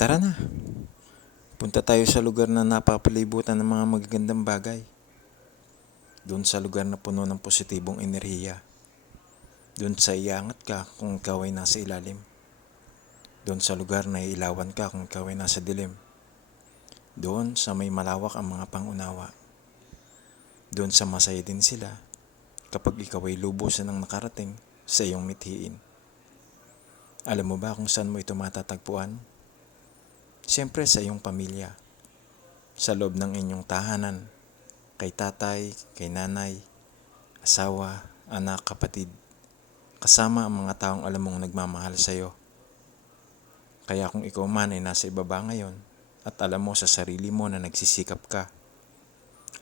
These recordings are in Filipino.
Tara na, punta tayo sa lugar na napapalibutan ng mga magagandang bagay. Doon sa lugar na puno ng positibong enerhiya. Doon sa iangat ka kung ikaw ay nasa ilalim. Doon sa lugar na iilawan ka kung ikaw ay nasa dilim. Doon sa may malawak ang mga pangunawa. Doon sa masaya din sila kapag ikaw ay lubusan ng nakarating sa iyong mithiin. Alam mo ba kung saan mo ito matatagpuan? Siyempre sa iyong pamilya, sa loob ng inyong tahanan, kay tatay, kay nanay, asawa, anak, kapatid, kasama ang mga taong alam mong nagmamahal sa iyo. Kaya kung ikaw man ay nasa ibaba ngayon at alam mo sa sarili mo na nagsisikap ka,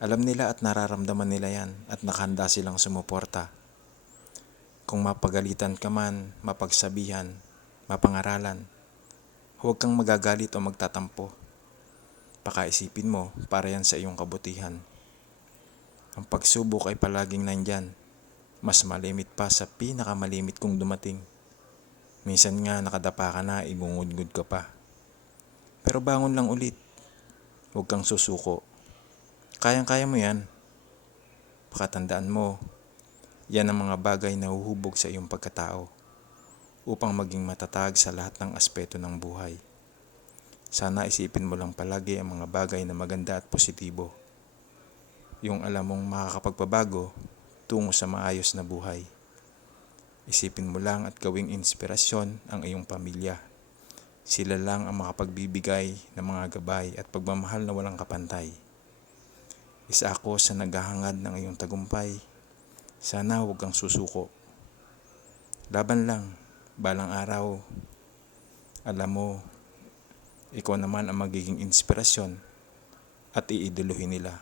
alam nila at nararamdaman nila yan at nakahanda silang sumuporta. Kung mapagalitan ka man, mapagsabihan, mapangaralan, huwag kang magagalit o magtatampo. Pakaisipin mo para yan sa iyong kabutihan. Ang pagsubok ay palaging nandyan. Mas malimit pa sa pinakamalimit kung dumating. Minsan nga nakadapa ka na, igungudgod ka pa. Pero bangon lang ulit. Huwag kang susuko. Kayang-kaya mo yan. Pakatandaan mo, yan ang mga bagay na huhubog sa iyong pagkatao upang maging matatag sa lahat ng aspeto ng buhay. Sana isipin mo lang palagi ang mga bagay na maganda at positibo. Yung alam mong makakapagpabago tungo sa maayos na buhay. Isipin mo lang at gawing inspirasyon ang iyong pamilya. Sila lang ang makapagbibigay ng mga gabay at pagmamahal na walang kapantay. Isa ako sa naghahangad ng iyong tagumpay. Sana huwag kang susuko. Laban lang, balang araw. Alam mo, ikaw naman ang magiging inspirasyon at iiduluhin nila.